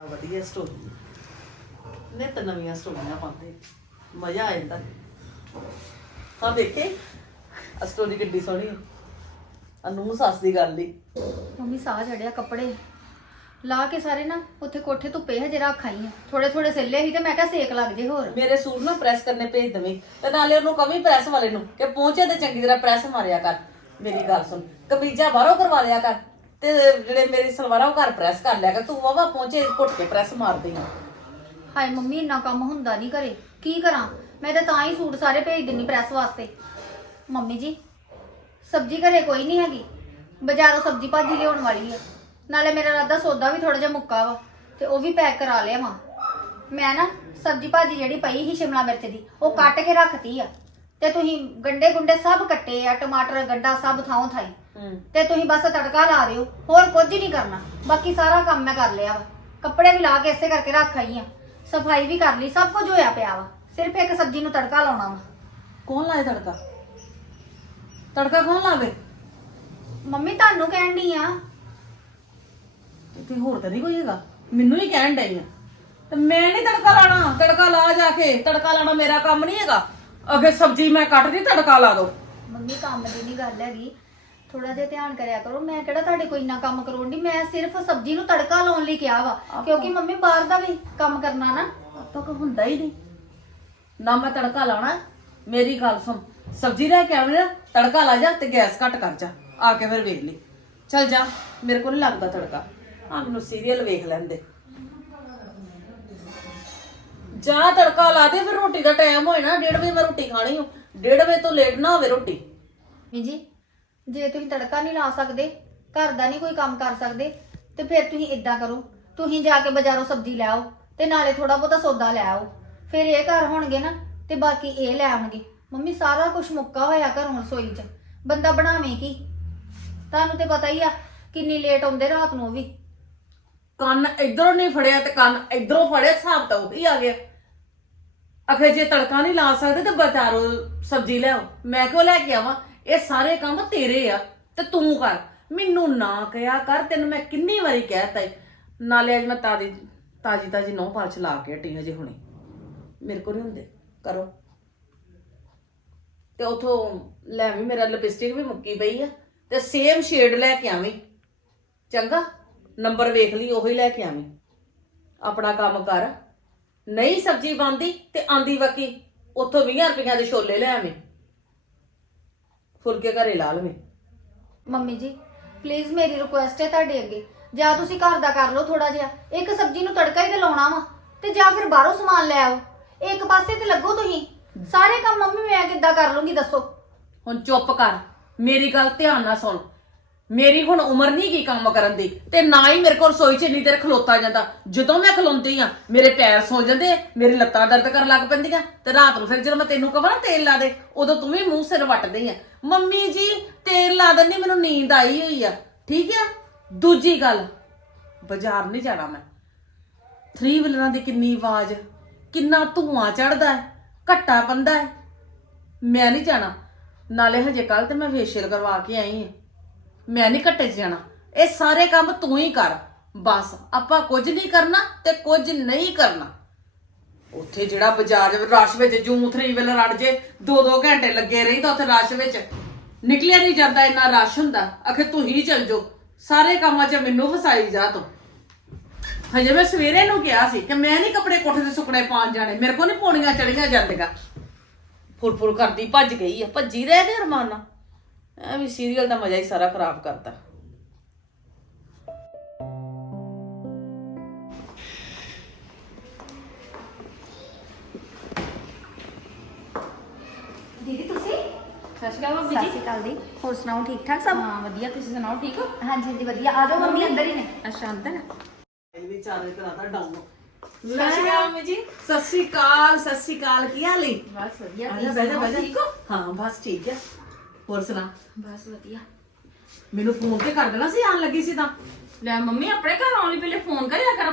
ਵਧੀਆ ਸਟੋਰੀ ਨਿਤ ਨਵੀਆਂ ਸਟੋਰੀਆਂ ਪਾਉਂਦੇ। ਮਜ਼ਾ ਆ ਜਾਂਦਾ। ਹਾਂ ਵੇਖੇ? ਆ ਸਟੋਰੀ ਕਿੱਡੀ ਸੋਹਣੀ ਹੈ ਅਨੂ ਸੱਸ ਦੀ ਗੱਲ ਦੀ ਮੰਮੀ ਸਾਹ ਚੜਿਆ ਕੱਪੜੇ। ਲਾ ਕੇ ਸਾਰੇ ਨਾ ਉੱਥੇ ਕੋਠੇ ਧੁੱਪੇ ਹਜੇ ਰੱਖ ਆਈ ਆ। ਥੋੜੇ ਥੋੜੇ ਸਿੱਲੇ ਸੀ ਤੇ ਮੈਂ ਕਿਹਾ ਸੇਕ ਲੱਗ ਜੇ ਹੋਰ। ਮੇਰੇ ਸੂਟ ਨਾ ਪ੍ਰੈਸ ਕਰਨੇ ਭੇਜ ਦਵੇਂ। ਤੇ ਨਾਲੇ ਉਹਨੂੰ ਕਵੀ ਪ੍ਰੈਸ ਵਾਲੇ ਨੂੰ ਕਿ ਪਹੁੰਚੇ ਤੇ ਚੰਗੀ ਤਰ੍ਹਾਂ ਪ੍ਰੈਸ ਮਾਰਿਆ ਕਰ। ਮੇਰੀ ਗੱਲ ਸੁਣ। ਕਮੀਜ਼ਾਂ ਬਾਹਰੋਂ ਕਰਵਾ ਲਿਆ ਕਰ। ਤੇ ਜਿਹੜੇ ਮੇਰੀ ਸਲਵਾਰਾਂ ਉਹ ਘਰ ਪ੍ਰੈਸ ਕਰ ਲਿਆ ਕਰ। ਤੂੰ ਵਾਵਾ ਪਹੁੰਚੇ, ਘੁੱਟ ਕੇ ਪ੍ਰੈਸ ਮਾਰਦੀ ਆ। ਹਾਏ ਮੰਮੀ, ਇੰਨਾ ਕੰਮ ਹੁੰਦਾ ਨਹੀਂ ਘਰੇ। ਕੀ ਕਰਾਂ? ਮੈਂ ਤਾਂ ਤਾਂ ਹੀ ਸੂਟ ਸਾਰੇ ਭੇਜ ਦਿੰਨੀ ਪ੍ਰੈਸ ਵਾਸਤੇ। ਮੰਮੀ ਜੀ, ਸਬਜ਼ੀ ਘਰੇ ਕੋਈ ਨਹੀਂ ਹੈਗੀ। ਬਾਜ਼ਾਰੋਂ ਸਬਜ਼ੀ ਭਾਜੀ ਲਿਆਉਣ ਵਾਲੀ ਆ। ਨਾਲੇ ਮੇਰਾ ਰਾਦਾ ਸੌਦਾ ਵੀ ਥੋੜਾ ਜਿਹਾ ਮੁੱਕਾ ਵਾ, ਤੇ ਉਹ ਵੀ ਪੈਕ ਕਰਾ ਲਿਆ ਵਾਂ। ਮੈਂ ਨਾ ਸਬਜ਼ੀ ਭਾਜੀ ਜਿਹੜੀ ਪਈ ਸੀ ਸ਼ਿਮਲਾ ਮਿਰਚ ਦੀ, ਉਹ ਕੱਟ ਕੇ ਰੱਖਤੀ ਆ। ਤੇ ਤੁਸੀਂ ਗੰਡੇ ਗੁੰਡੇ ਸਭ ਕੱਟੇ ਆ, ਟਮਾਟਰ, ਗੰਡਾ ਸਭ ਥਾਂ ਥਾਈ। ਹੂੰ। ਤੇ ਤੁਸੀਂ ਬਸ ਤੜਕਾ ਲਾ ਦਿਓ ਹੋਰ ਕੁਝ ਨਹੀਂ ਕਰਨਾ। ਬਾਕੀ ਸਾਰਾ ਕੰਮ ਮੈਂ ਕਰ ਲਿਆ ਵਾ। ਕੱਪੜੇ ਵੀ ਲਾ ਕੇ ਇਸੇ ਕਰਕੇ ਰੱਖ ਆਈ ਆ। ਸਫ਼ਾਈ ਵੀ ਕਰ ਲਈ ਸਭ ਕੁਝ ਹੋਇਆ ਪਿਆ ਵਾ। ਸਿਰਫ ਇੱਕ ਸਬਜ਼ੀ ਨੂੰ ਤੜਕਾ ਲਾਉਣਾ ਵਾ। ਕੌਣ ਲਾਏ ਤੜਕਾ? ਤੜਕਾ ਕੌਣ ਲਾਵੇ? ਮੰਮੀ ਤੁਹਾਨੂੰ ਕਹਿਣ ਡਈ ਆ। ਤੇ ਹੋਰ ਤਾਂ ਨਹੀਂ ਕੋਈ ਹੈਗਾ। ਮੈਨੂੰ ਹੀ ਕਹਿਣ ਡਈ ਆ। ਤੇ ਮੈਂ ਨਹੀਂ ਤੜਕਾ ਲਾਣਾ। ਤੜਕਾ ਲਾ ਜਾ ਕੇ। ਤੜਕਾ ਲਾਣਾ ਮੇਰਾ ਕੰਮ ਨਹੀਂ ਹੈਗਾ। ਅਗੇ ਸਬਜ਼ੀ ਮੈਂ ਕੱਟਦੀ ਤੜਕਾ ਲਾ ਦੋ। ਮੰਮੀ ਕੰਮ ਦੀ ਨਹੀਂ ਗੱਲ ਹੈਗੀ। ਥੋੜਾ ਜਿਹਾ ਧਿਆਨ ਕਰਿਆ ਕਰੋ। ਮੈਂ ਕਿਹੜਾ ਤੁਹਾਡੇ ਕੋਈ ਇੰਨਾ ਕੰਮ ਕਰਾਉਣ ਦੀ ਮੈਂ ਸਿਰਫ ਸਬਜ਼ੀ ਨੂੰ ਤੜਕਾ ਲਾਉਣ ਲਈ ਕਿਹਾ ਵਾ। ਕਿਉਂਕਿ ਮੰਮੀ ਬਾਹਰ ਦਾ ਵੀ ਕੰਮ ਕਰਨਾ ਨਾ। ਆਪਾਂ ਕੋ ਹੁੰਦਾ ਹੀ ਨਹੀਂ। ਨਾ ਮੈਂ ਤੜਕਾ ਲਾਣਾ ਮੇਰੀ ਗੱਲ ਸੁਣ। ਸਬਜ਼ੀ ਲੈ ਕੇ ਆਵੇਂ ਨਾ ਤੜਕਾ ਲਾ ਜਾ ਤੇ ਗੈਸ ਘੱਟ ਕਰ ਜਾ। ਆ ਕੇ ਫਿਰ ਵੇਖ ਲਈ। ਚੱਲ ਜਾ ਮੇਰੇ ਕੋਲ ਨਹੀਂ ਲੱਗਦਾ ਤੜਕਾ। ਆ ਮੈਨੂੰ ਸੀਰੀਅਲ ਵੇਖ ਲੈਂਦੇ ਜਾ ਤੜਕਾ ਲਾ ਦੇ ਫਿਰ ਰੋਟੀ ਦਾ ਟਾਈਮ ਹੋਏ ਨਾ। 1:30 ਵਜੇ ਮੈਂ ਰੋਟੀ ਖਾਣੀ ਹੂੰ 1:30 ਵਜੇ ਤੋਂ ਲੇਟ ਨਾ ਹੋਵੇ ਰੋਟੀ। ਜੀ ਜੇ ਤੁਸੀਂ ਤੜਕਾ ਨਹੀਂ ਲਾ ਸਕਦੇ, ਘਰ ਦਾ ਨਹੀਂ ਕੋਈ ਕੰਮ ਕਰ ਸਕਦੇ, ਤੇ ਫਿਰ ਤੁਸੀਂ ਇਦਾਂ ਕਰੋ, ਤੁਸੀਂ ਜਾ ਕੇ ਬਾਜ਼ਾਰੋਂ ਸਬਜ਼ੀ ਲੈ ਆਓ ਤੇ ਨਾਲੇ ਥੋੜਾ ਬਹੁਤਾ ਸੌਦਾ ਲੈ ਆਓ। ਫਿਰ ਇਹ ਘਰ ਹੋਣਗੇ ਨਾ ਤੇ ਬਾਕੀ ਇਹ ਲੈ ਆਉਣਗੇ। ਮੰਮੀ, ਸਾਰਾ ਕੁਝ ਮੁੱਕਾ ਹੋਇਆ ਘਰੋਂ ਰਸੋਈ 'ਚ। ਬੰਦਾ ਬਣਾਵੇ ਕੀ? ਤੁਹਾਨੂੰ ਤੇ ਪਤਾ ਹੀ ਆ, ਕਿੰਨੀ ਲੇਟ ਆਉਂਦੇ ਰਾਤ ਨੂੰ ਉਹ ਵੀ। ਕੰਨ ਇਧਰੋਂ ਨਹੀਂ ਫੜਿਆ ਤੇ ਕੰਨ ਇਧਰੋਂ ਫੜਿਆ, ਹਿਸਾਬ ਤਾਂ ਉਹੀ ਆ ਗਿਆ। ਅਖੇ ਜੇ ਤੜਕਾ ਨਹੀਂ ਲਾ ਸਕਦੇ ਤੇ ਬਚਾਰੋ ਸਬਜ਼ੀ ਲੈ ਮੈਂ ਕਿਉਂ ਲੈ ਕੇ ਆਵਾਂ? ਇਹ ਸਾਰੇ ਕੰਮ ਤੇਰੇ ਆ, ਤੇ ਤੂੰ ਕਰ। ਮੈਨੂੰ ਨਾ ਕਿਹਾ ਕਰ, ਤੈਨੂੰ ਮੈਂ ਕਿੰਨੀ ਵਾਰੀ ਕਹਿਤਾ ਈ ਨਾਲੇ ਅੱਜ ਮੈਂ ਤਾਜੀ ਤਾਜੀ ਤਾਜੀ ਨੌ ਪਾਲ ਚਲਾ ਕੇ ਹਟੀ ਹਜੇ ਹੁਣੇ। ਮੇਰੇ ਕੋਲ ਨਹੀਂ ਹੁੰਦੇ, ਕਰੋ। ਤੇ ਉਥੋਂ ਲੈ ਵੀ ਮੇਰਾ ਲਿਪਸਟਿਕ ਵੀ ਮੁੱਕੀ ਪਈ ਆ, ਤੇ ਸੇਮ ਸ਼ੇਡ ਲੈ ਕੇ ਆਵੀਂ। ਚੰਗਾ ਨੰਬਰ ਵੇਖ ਲਈ, ਉਹੀ ਲੈ ਕੇ ਆਵੀਂ। ਆਪਣਾ ਕੰਮ ਕਰ। ਨਹੀਂ ਸਬਜ਼ੀ ਬਣਦੀ ਤੇ ਆਂਦੀ ਵਕੀ ਉੱਥੋਂ 20 ਰੁਪਈਆਂ ਦੇ ਛੋਲੇ ਲੈ ਆਵੇਂ। ਫੁਲਕੇ ਘਰੇ ਲਾ ਲਵੇਂ। ਮੰਮੀ ਜੀ ਪਲੀਜ਼ ਮੇਰੀ ਰਿਕੁਐਸਟ ਹੈ ਤੁਹਾਡੇ ਅੱਗੇ। ਜਾਂ ਤੁਸੀਂ ਘਰ ਦਾ ਕਰ ਲਓ ਥੋੜਾ ਜਿਹਾ। ਇੱਕ ਸਬਜ਼ੀ ਨੂੰ ਤੜਕਾ ਹੀ ਤੇ ਲਾਉਣਾ ਵਾ ਤੇ ਜਾਂ ਫਿਰ ਬਾਹਰੋਂ ਸਮਾਨ ਲੈ ਆਓ। ਇੱਕ ਪਾਸੇ ਤੇ ਲੱਗੋ ਤੁਸੀਂ। ਸਾਰੇ ਕੰਮ ਮੰਮੀ ਮੈਂ ਕਿੱਦਾਂ ਕਰ ਲੂੰਗੀ ਦੱਸੋ। ਹੁਣ ਚੁੱਪ ਕਰ। ਮੇਰੀ ਗੱਲ ਧਿਆਨ ਨਾਲ ਸੁਣ। ਮੇਰੀ ਹੁਣ ਉਮਰ ਨਹੀਂ ਕੀ ਕੰਮ ਕਰਨ ਦੀ ਤੇ ਨਾ ਹੀ ਮੇਰੇ ਕੋਲ ਰਸੋਈ 'ਚ ਇੰਨੀ ਦੇਰ ਖਲੋਤਾ ਜਾਂਦਾ। ਜਦੋਂ ਮੈਂ ਖਲੋਂਦੀ ਆ ਮੇਰੇ ਪੈਰ ਸੌ ਜਾਂਦੇ, ਮੇਰੀ ਲੱਤਾਂ ਦਰਦ ਕਰਨ ਲੱਗ ਪੈਂਦੀਆਂ ਤੇ ਰਾਤ ਨੂੰ ਫਿਰ ਜਦੋਂ ਮੈਂ ਤੈਨੂੰ ਕਹਾਂ ਨਾ ਤੇਲ ਲਾ ਦੇ, ਉਦੋਂ ਤੂੰ ਵੀ ਮੂੰਹ ਸਿਰ ਵੱਟਦੀ ਆ। ਮੰਮੀ ਜੀ, ਤੇਲ ਲਾ ਦਿੰਦੀ, ਮੈਨੂੰ ਨੀਂਦ ਆਈ ਹੋਈ ਆ। ਠੀਕ ਆ? ਦੂਜੀ ਗੱਲ, ਬਾਜ਼ਾਰ ਨਹੀਂ ਜਾਣਾ ਮੈਂ। ਥਰੀ ਵੀਲਰਾਂ ਦੀ ਕਿੰਨੀ ਆਵਾਜ਼, ਕਿੰਨਾ ਧੂਆਂ ਚੜਦਾ ਹੈ, ਘੱਟਾ ਪੰਦਾ ਹੈ। ਮੈਂ ਨਹੀਂ ਜਾਣਾ। ਨਾਲੇ ਹਜੇ ਕੱਲ ਤੇ ਮੈਂ ਫੇਸ਼ੀਅਲ ਕਰਵਾ ਕੇ ਆਈ ਹਾਂ। ਮੈਂ ਨਹੀਂ ਘੱਟੇ 'ਚ ਜਾਣਾ। ਇਹ ਸਾਰੇ ਕੰਮ ਤੂੰ ਹੀ ਕਰ। ਬਸ, ਆਪਾਂ ਕੁਝ ਨਹੀਂ ਕਰਨਾ ਤੇ ਕੁਝ ਨਹੀਂ ਕਰਨਾ। ਉੱਥੇ ਜਿਹੜਾ ਬਾਜ਼ਾਰ ਰਸ਼ ਵਿੱਚ ਜੂ ਥਰੀ ਵੇਲੇ ਰੜ ਜੇ 2-2 ਘੰਟੇ ਲੱਗੇ ਰਹੀ ਤਾਂ ਉੱਥੇ ਰਸ਼ ਵਿੱਚ। ਨਿਕਲਿਆ ਨਹੀਂ ਜਾਂਦਾ, ਇੰਨਾ ਰਸ਼ ਹੁੰਦਾ। ਅਖੇ ਤੂੰ ਹੀ ਚੱਲ ਜੋ ਸਾਰੇ ਕੰਮਾਂ 'ਚ ਮੈਨੂੰ ਫਸਾਈ ਜਾ ਤੂੰ। ਹਜੇ ਮੈਂ ਸਵੇਰੇ ਨੂੰ ਕਿਹਾ ਸੀ ਕਿ ਮੈਂ ਨਹੀਂ ਕੱਪੜੇ ਕੋਠੇ ਦੇ ਸੁੱਕਣੇ ਪਾਣ ਜਾਣੇ। ਮੇਰੇ ਕੋਲ ਨਹੀਂ ਪੌਣੀਆਂ ਚੜੀਆਂ ਜਾਂਦੀਆਂ। ਫੁੱਲ ਫੁੱਲ ਕਰਦੀ ਭੱਜ ਗਈ ਆ। ਭੱਜੀ ਰਹਿ ਗਈ ਰਮਾਨਾ। ਐਵੇਂ ਸੀਰੀਅਲ ਦਾ ਮਜ਼ਾ ਹੀ ਸਾਰਾ ਖਰਾਬ ਕਰਤਾ ਦੀਦੀ ਤੁਸੀਂ ਸਤਿ ਸ਼੍ਰੀ ਅਕਾਲ ਭਾਬੀ ਸਤਿ ਜੀ ਸ਼੍ਰੀ ਅਕਾਲ ਜੀ ਹੋਰ ਸੁਣਾਓ ਠੀਕ ਠਾਕ ਸਭ ਹਾਂ ਵਧੀਆ ਤੁਸੀਂ ਸੁਣਾਓ ਠੀਕ ਹੋ ਹਾਂਜੀ ਹਾਂਜੀ ਵਧੀਆ ਆ ਜਾਓ ਮੰਮੀ ਅੰਦਰ ਹੀ ਨੇ ਅੱਛਾ ਅੰਦਰ ਇਹ ਵੀ ਚਾਰੇ ਕਰਾਤਾ ਡਾਊਨ ਸਤਿ ਸ਼੍ਰੀ ਅਕਾਲ ਮੰਮੀ ਜੀ। ਸਤਿ ਸ਼੍ਰੀ ਅਕਾਲ ਸਤਿ ਸ਼੍ਰੀ ਅਕਾਲ। ਕੀ ਹਾਲ ਈ ਬਸ ਵਧੀਆ ਆ ਜਾ ਬਹਿ ਜਾ ਬਹਿ ਜਾ। ਠੀਕ ਹੋ? ਹਾਂ ਬਸ ਠੀਕ ਹੈ ਹੋਰ ਸੁਣਾ? ਬਸ ਵਧੀਆ। ਮੈਨੂੰ ਫੋਨ ਤੇ ਕਰ ਦੇਣਾ ਸੀ ਆਣ ਲੱਗੀ ਸੀ ਤਾਂ। ਲੈ ਮੰਮੀ ਆਪਣੇ ਘਰ ਆਉਣ ਲਈ ਪਹਿਲੇ ਫੋਨ ਕਰਿਆ ਕਰਾਂ।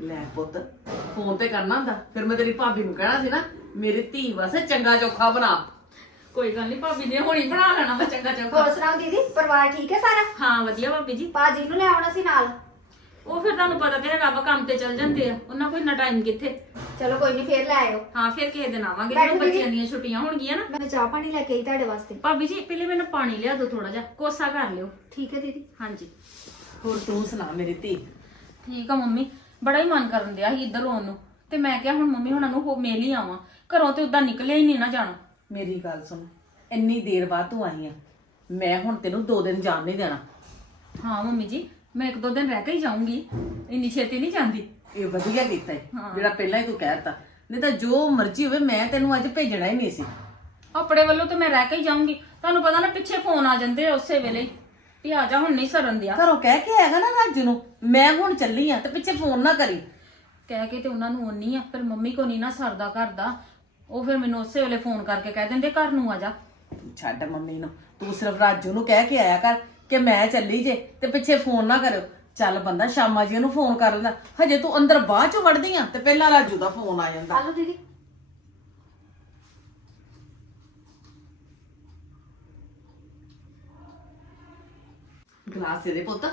ਲੈ ਪੁੱਤ ਫੋਨ ਤੇ ਕਰਨਾ ਹੁੰਦਾ। ਫਿਰ ਮੈਂ ਤੇਰੀ ਭਾਬੀ ਨੂੰ ਕਹਿਣਾ ਸੀ ਨਾ ਮੇਰੀ ਧੀ ਵਾਸਤੇ ਚੰਗਾ ਚੋਖਾ ਬਣਾ। ਕੋਈ ਗੱਲ ਨਹੀਂ ਭਾਬੀ ਨੇ ਹੁਣੀ ਬਣਾ ਲੈਣਾ ਵਾ ਚੰਗਾ ਚੰਗਾ ਹੋਰ ਸੁਣਾਓ ਦੀਦੀ ਪਰਿਵਾਰ ਠੀਕ ਹੈ ਸਾਰਾ? ਹਾਂ ਵਧੀਆ ਭਾਬੀ ਜੀ। ਪਾਜੀ ਨੂੰ ਲੈ ਆਉਣਾ ਸੀ ਨਾਲ। ਉਹ ਫਿਰ ਤੁਹਾਨੂੰ ਪਤਾ ਤੇ ਹੈਗਾ ਵਾ ਕੰਮ ਤੇ ਚੱਲ ਜਾਂਦੇ ਆ। ਉਹਨਾਂ ਕੋਈ ਨਾ ਟਾਈਮ ਕਿੱਥੇ? ਚਲੋ ਕੋਈ ਨਹੀਂ ਫੇਰ ਲੈ ਆਇਓ। ਹਾਂ ਫਿਰ ਕਿਸੇ ਦਿਨ ਆਵਾਂਗੇ ਬੈਠੋ ਜਦੋਂ ਦੀਦੀ। ਬੱਚਿਆਂ ਦੀਆਂ ਛੁੱਟੀਆਂ ਹੋਣਗੀਆਂ ਨਾ। ਮੈਂ ਚਾਹ ਪਾਣੀ ਲੈ ਕੇ ਆਈ ਤੁਹਾਡੇ ਵਾਸਤੇ। ਭਾਬੀ ਜੀ ਪਹਿਲੇ ਮੈਨੂੰ ਪਾਣੀ ਲਿਆ ਦਿਓ ਥੋੜਾ ਜਿਹਾ ਕੋਸਾ ਕਰ ਲਿਓ। ਠੀਕ ਹੈ ਦੀਦੀ। ਹਾਂਜੀ। ਹੋਰ ਤੂੰ ਸੁਣਾ ਮੇਰੀ ਧੀ। ਠੀਕ ਆ ਮੰਮੀ ਬੜਾ ਹੀ ਮਨ ਕਰਨ ਦਿਆ ਸੀ ਇੱਧਰ ਆਉਣ ਨੂੰ। ਤੇ ਮੈਂ ਕਿਹਾ ਹੁਣ ਮੰਮੀ ਹੁਣਾਂ ਨੂੰ ਹੋ ਮੇਲ ਹੀ ਆਵਾਂ। ਘਰੋਂ ਤੇ ਉਦਾਂ ਨਿਕਲਿਆ ਹੀ ਨਹੀਂ ਨਾ ਜਾਣਾ। ਮੇਰੀ ਗੱਲ ਸੁਣ ਇੰਨੀ ਦੇਰ ਬਾਅਦ ਤੂੰ ਆਈ ਆ। ਮੈਂ ਹੁਣ ਤੈਨੂੰ ਦੋ ਦਿਨ ਜਾਣ ਨਹੀਂ ਦੇਣਾ। ਹਾਂ ਮੰਮੀ ਜੀ ਮੈਂ ਇੱਕ ਦੋ ਦਿਨ ਰਹਿ ਕੇ ਹੀ ਜਾਊਂਗੀ। ਇੰਨੀ ਛੇਤੀ ਨਹੀਂ ਜਾਂਦੀ। ਇਹ ਵਧੀਆ ਕੀਤਾ ਹਾਂ। ਜਿਹੜਾ ਪਹਿਲਾਂ ਹੀ ਤੂੰ ਕਹਿਤਾ ਨਹੀਂ ਤਾਂ ਜੋ ਮਰਜ਼ੀ ਹੋਵੇ ਮੈਂ ਤੈਨੂੰ ਅੱਜ ਭੇਜਣਾ ਹੀ ਨਹੀਂ ਸੀ। ਆਪਣੇ ਵੱਲੋਂ ਤੇ ਮੈਂ ਰਹਿ ਕੇ ਹੀ ਜਾਊਂਗੀ। ਤੁਹਾਨੂੰ ਪਤਾ ਨਾ ਪਿੱਛੇ ਫੋਨ ਆ ਜਾਂਦੇ ਆ ਉਸੇ ਵੇਲੇ ਹੀ। ਵੀ ਆ ਜਾ ਹੁਣ ਨਹੀਂ ਸਰਨ ਦਿਆ। ਘਰੋਂ ਕਹਿ ਕੇ ਆਏਗਾ ਨਾ ਰਾਜੂ ਨੂੰ ਮੈਂ ਹੁਣ ਚੱਲੀ ਆ ਤੇ ਪਿੱਛੇ ਫੋਨ ਨਾ ਕਰੀ। ਕਹਿ ਕੇ ਤੇ ਉਹਨਾਂ ਨੂੰ ਆਉਣੀ ਆ ਫਿਰ ਮੰਮੀ ਕੋ ਨਹੀਂ ਨਾ ਸਰਦਾ ਘਰ ਦਾ। ਉਹ ਫਿਰ ਮੈਨੂੰ ਉਸੇ ਵੇਲੇ ਫੋਨ ਕਰਕੇ ਕਹਿ ਦਿੰਦੇ ਘਰ ਨੂੰ ਆ ਜਾ। ਛੱਡ ਮੰਮੀ ਨੂੰ। ਤੂੰ ਸਿਰਫ ਰਾਜੂ ਨੂੰ ਕਹਿ ਕੇ ਆਇਆ ਕਰ ਕਿ ਮੈਂ ਚੱਲੀ ਜੇ ਤੇ ਪਿੱਛੇ ਫੋਨ ਨਾ ਕਰਿਓ। ਚੱਲ ਬੰਦਾ ਸ਼ਾਮਾ ਜੀ ਨੂੰ ਫੋਨ ਕਰ ਲੈਂਦਾ। ਹਜੇ ਤੂੰ ਅੰਦਰ ਬਾਅਦ ਚ ਵੜਦੀ ਆ ਤੇ ਪਹਿਲਾਂ ਰਾਜੂ ਦਾ ਫੋਨ ਆ ਜਾਂਦਾ। ਆਲੋ ਦੀਦੀ। ਗਲਾਸ ਦੇ ਦੇ ਪੁੱਤ।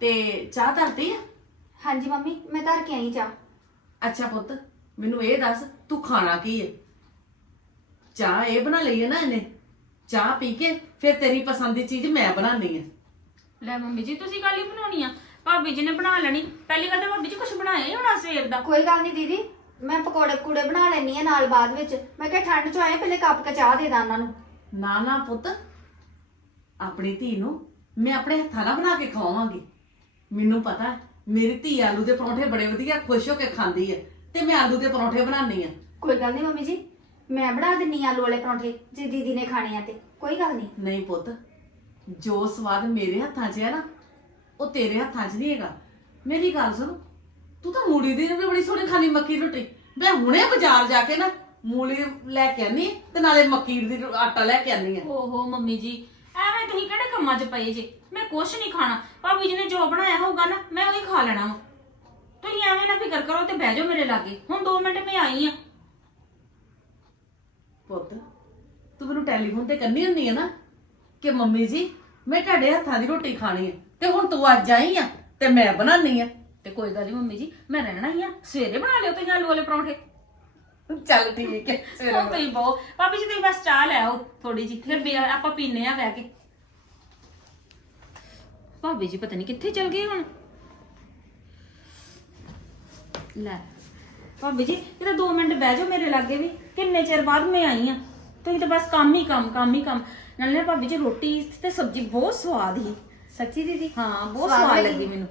ਤੇ ਚਾਹ ਧਰਤੀ ਆ? ਹਾਂਜੀ ਮੰਮੀ ਮੈਂ ਧਰ ਕੇ ਆਈ ਚਾਹ। ਅੱਛਾ ਪੁੱਤ ਮੈਨੂੰ ਇਹ ਦੱਸ ਤੂੰ ਖਾਣਾ ਕੀ ਹੈ ਚਾਹ ਇਹ ਬਣਾ ਲਈ ਹੈ ਨਾ ਇਹਨੇ? ਚਾਹ ਪੀ ਕੇ ਫਿਰ ਤੇਰੀ ਪਸੰਦ ਦੀ ਚੀਜ਼ ਮੈਂ ਬਣਾਉਣੀ ਹੈ ਲੈ ਮੰਮੀ ਜੀ ਤੁਸੀਂ ਕੱਲ ਹੀ ਬਣਾਉਣੀ ਆ। ਭਾਬੀ ਜੀ ਨੇ ਬਣਾ ਲੈਣੀ। ਪਹਿਲੀ ਗੱਲ ਤਾਂ ਭਾਬੀ ਜੀ ਕੁਝ ਬਣਾਇਆ ਹੀ ਹੋਣਾ ਸਵੇਰ ਦਾ। ਕੋਈ ਗੱਲ ਨਹੀਂ ਦੀਦੀ ਮੈਂ ਪਕੌੜੇ ਪਕੂੜੇ ਬਣਾ ਲੈਣੀ ਆ ਨਾਲ ਬਾਅਦ ਵਿੱਚ। ਮੈਂ ਕਿਹਾ ਠੰਡ ਚ ਆਏ ਪਹਿਲੇ ਕੱਪ ਕ ਚਾਹ ਦੇ ਦਾਂ ਉਹਨਾਂ ਨੂੰ। ਨਾ ਨਾ ਪੁੱਤ। ਆਪਣੀ ਧੀ ਨੂੰ ਮੈਂ ਆਪਣੇ ਹੱਥਾਂ ਨਾਲ ਬਣਾ ਕੇ ਖਵਾਵਾਂਗੀ। ਮੈਨੂੰ ਪਤਾ ਹੈ, ਮੇਰੀ ਧੀ ਆਲੂ ਦੇ ਪਰੌਂਠੇ ਬੜੇ ਵਧੀਆ ਖੁਸ਼ ਹੋ ਕੇ ਖਾਂਦੀ ਹੈ ਤੇ ਮੈਂ ਆਲੂ ਦੇ ਪਰੌਂਠੇ ਬਣਾਉਣੀ ਆ। ਕੋਈ ਗੱਲ ਨਹੀਂ ਮੰਮੀ ਜੀ ਮੈਂ ਬਣਾ ਦਿੰਨੀ ਆ ਆਲੂ ਵਾਲੇ ਪਰੌਂਠੇ ਜੇ ਦੀਦੀ ਨੇ ਖਾਣੇ ਆ ਤੇ। ਕੋਈ ਗੱਲ ਨਹੀਂ। ਨਹੀਂ ਪੁੱਤ ਜੋ ਸਵਾਦ ਮੇਰੇ ਹੱਥਾਂ 'ਚ ਹੈ ਨਾ ਉਹ ਤੇਰੇ ਹੱਥਾਂ 'ਚ ਨਹੀਂ ਹੈਗਾ। ਮੇਰੀ ਗੱਲ ਸੁਣ ਤੂੰ ਤਾਂ ਮੂਲੀ ਦੀ ਵੀ ਬੜੀ ਸੋਹਣੀ ਖਾਣੀ ਮੱਕੀ ਦੀ ਰੋਟੀ। ਮੈਂ ਹੁਣੇ ਬਾਜ਼ਾਰ ਜਾ ਕੇ ਨਾ ਮੂਲੀ ਲੈ ਕੇ ਆਨੀ ਤੇ ਨਾਲੇ ਮੱਕੀ ਦੀ ਰੋ- ਆਟਾ ਲੈ ਕੇ ਆਨੀ ਆ ਓਹੋ ਮੰਮੀ ਜੀ ਐਵੇਂ ਤੁਸੀਂ ਕਿਹੜੇ ਕੰਮਾਂ 'ਚ ਪਏ ਜੇ? ਮੈਂ ਕੁਛ ਨਹੀਂ ਖਾਣਾ। ਭਾਬੀ ਜੀ ਨੇ ਜੋ ਬਣਾਇਆ ਹੋਊਗਾ ਨਾ ਮੈਂ ਉਹੀ ਖਾ ਲੈਣਾ ਵਾ। ਤੁਸੀਂ ਐਵੇਂ ਨਾ ਫਿਕਰ ਕਰੋ ਤੇ ਬਹਿ ਜਾਓ ਮੇਰੇ ਲਾਗੇ। ਹੁਣ 2 ਮਿੰਟ ਮੈਂ ਆਈ ਆ ਪੁੱਤ ਤੂੰ ਮੈਨੂੰ ਟੈਲੀਫੋਨ ਤੇ ਕਰਨੀ ਹੁੰਦੀ ਹੈ ਨਾ ਕਿ ਮੰਮੀ ਜੀ ਮੈਂ ਤੁਹਾਡੇ ਹੱਥਾਂ ਦੀ ਰੋਟੀ ਖਾਣੀ ਹੈ ਤੇ ਹੁਣ ਤੂੰ ਅੱਜ ਆਈ ਆ ਤੇ ਮੈਂ ਬਣਾਉਣੀ ਆ। ਤੇ ਕੋਈ ਗੱਲ ਨਹੀਂ ਮੰਮੀ ਜੀ ਮੈਂ ਰਹਿਣਾ ਹੀ ਆ। ਸਵੇਰੇ ਬਣਾ ਲਿਓ ਤੁਸੀਂ ਆਲੂ ਵਾਲੇ ਪਰੌਂਠੇ। ਚੱਲ ਠੀਕ ਹੈ ਸਵੇਰੇ ਉਹ ਤੁਸੀਂ ਬਹੁ ਭਾਬੀ ਜੀ ਤੁਸੀਂ ਬਸ ਚਾਹ ਲੈ ਆਓ ਥੋੜੀ ਜੀ ਫਿਰ ਵੀ ਆਪਾਂ ਪੀਨੇ ਆ ਬਹਿ ਕੇ। ਭਾਬੀ ਜੀ ਪਤਾ ਨਹੀਂ ਕਿੱਥੇ ਚਲ ਗਏ ਹੁਣ। ਲੈ ਭਾਬੀ ਜੀ ਤਾਂ 2 ਮਿੰਟ ਬਹਿ ਜਾਓ ਮੇਰੇ ਲਾਗੇ ਵੀ। ਕਿੰਨੇ ਚਿਰ ਬਾਅਦ ਮੈਂ ਆਈ ਆ? ਤੁਸੀਂ ਤਾਂ ਬਸ ਕੰਮ ਹੀ ਕੰਮ ਕੰਮ ਹੀ ਕੰਮ। ਨਾਲੇ ਨਾ ਭਾਬੀ ਜੀ ਰੋਟੀ ਤੇ ਸਬਜ਼ੀ ਬਹੁਤ ਸਵਾਦ ਹੀ ਸੱਚੀ ਦੀਦੀ? ਹਾਂ ਬਹੁਤ ਸਵਾਦ ਲੱਗੀ। ਮੈਨੂੰ।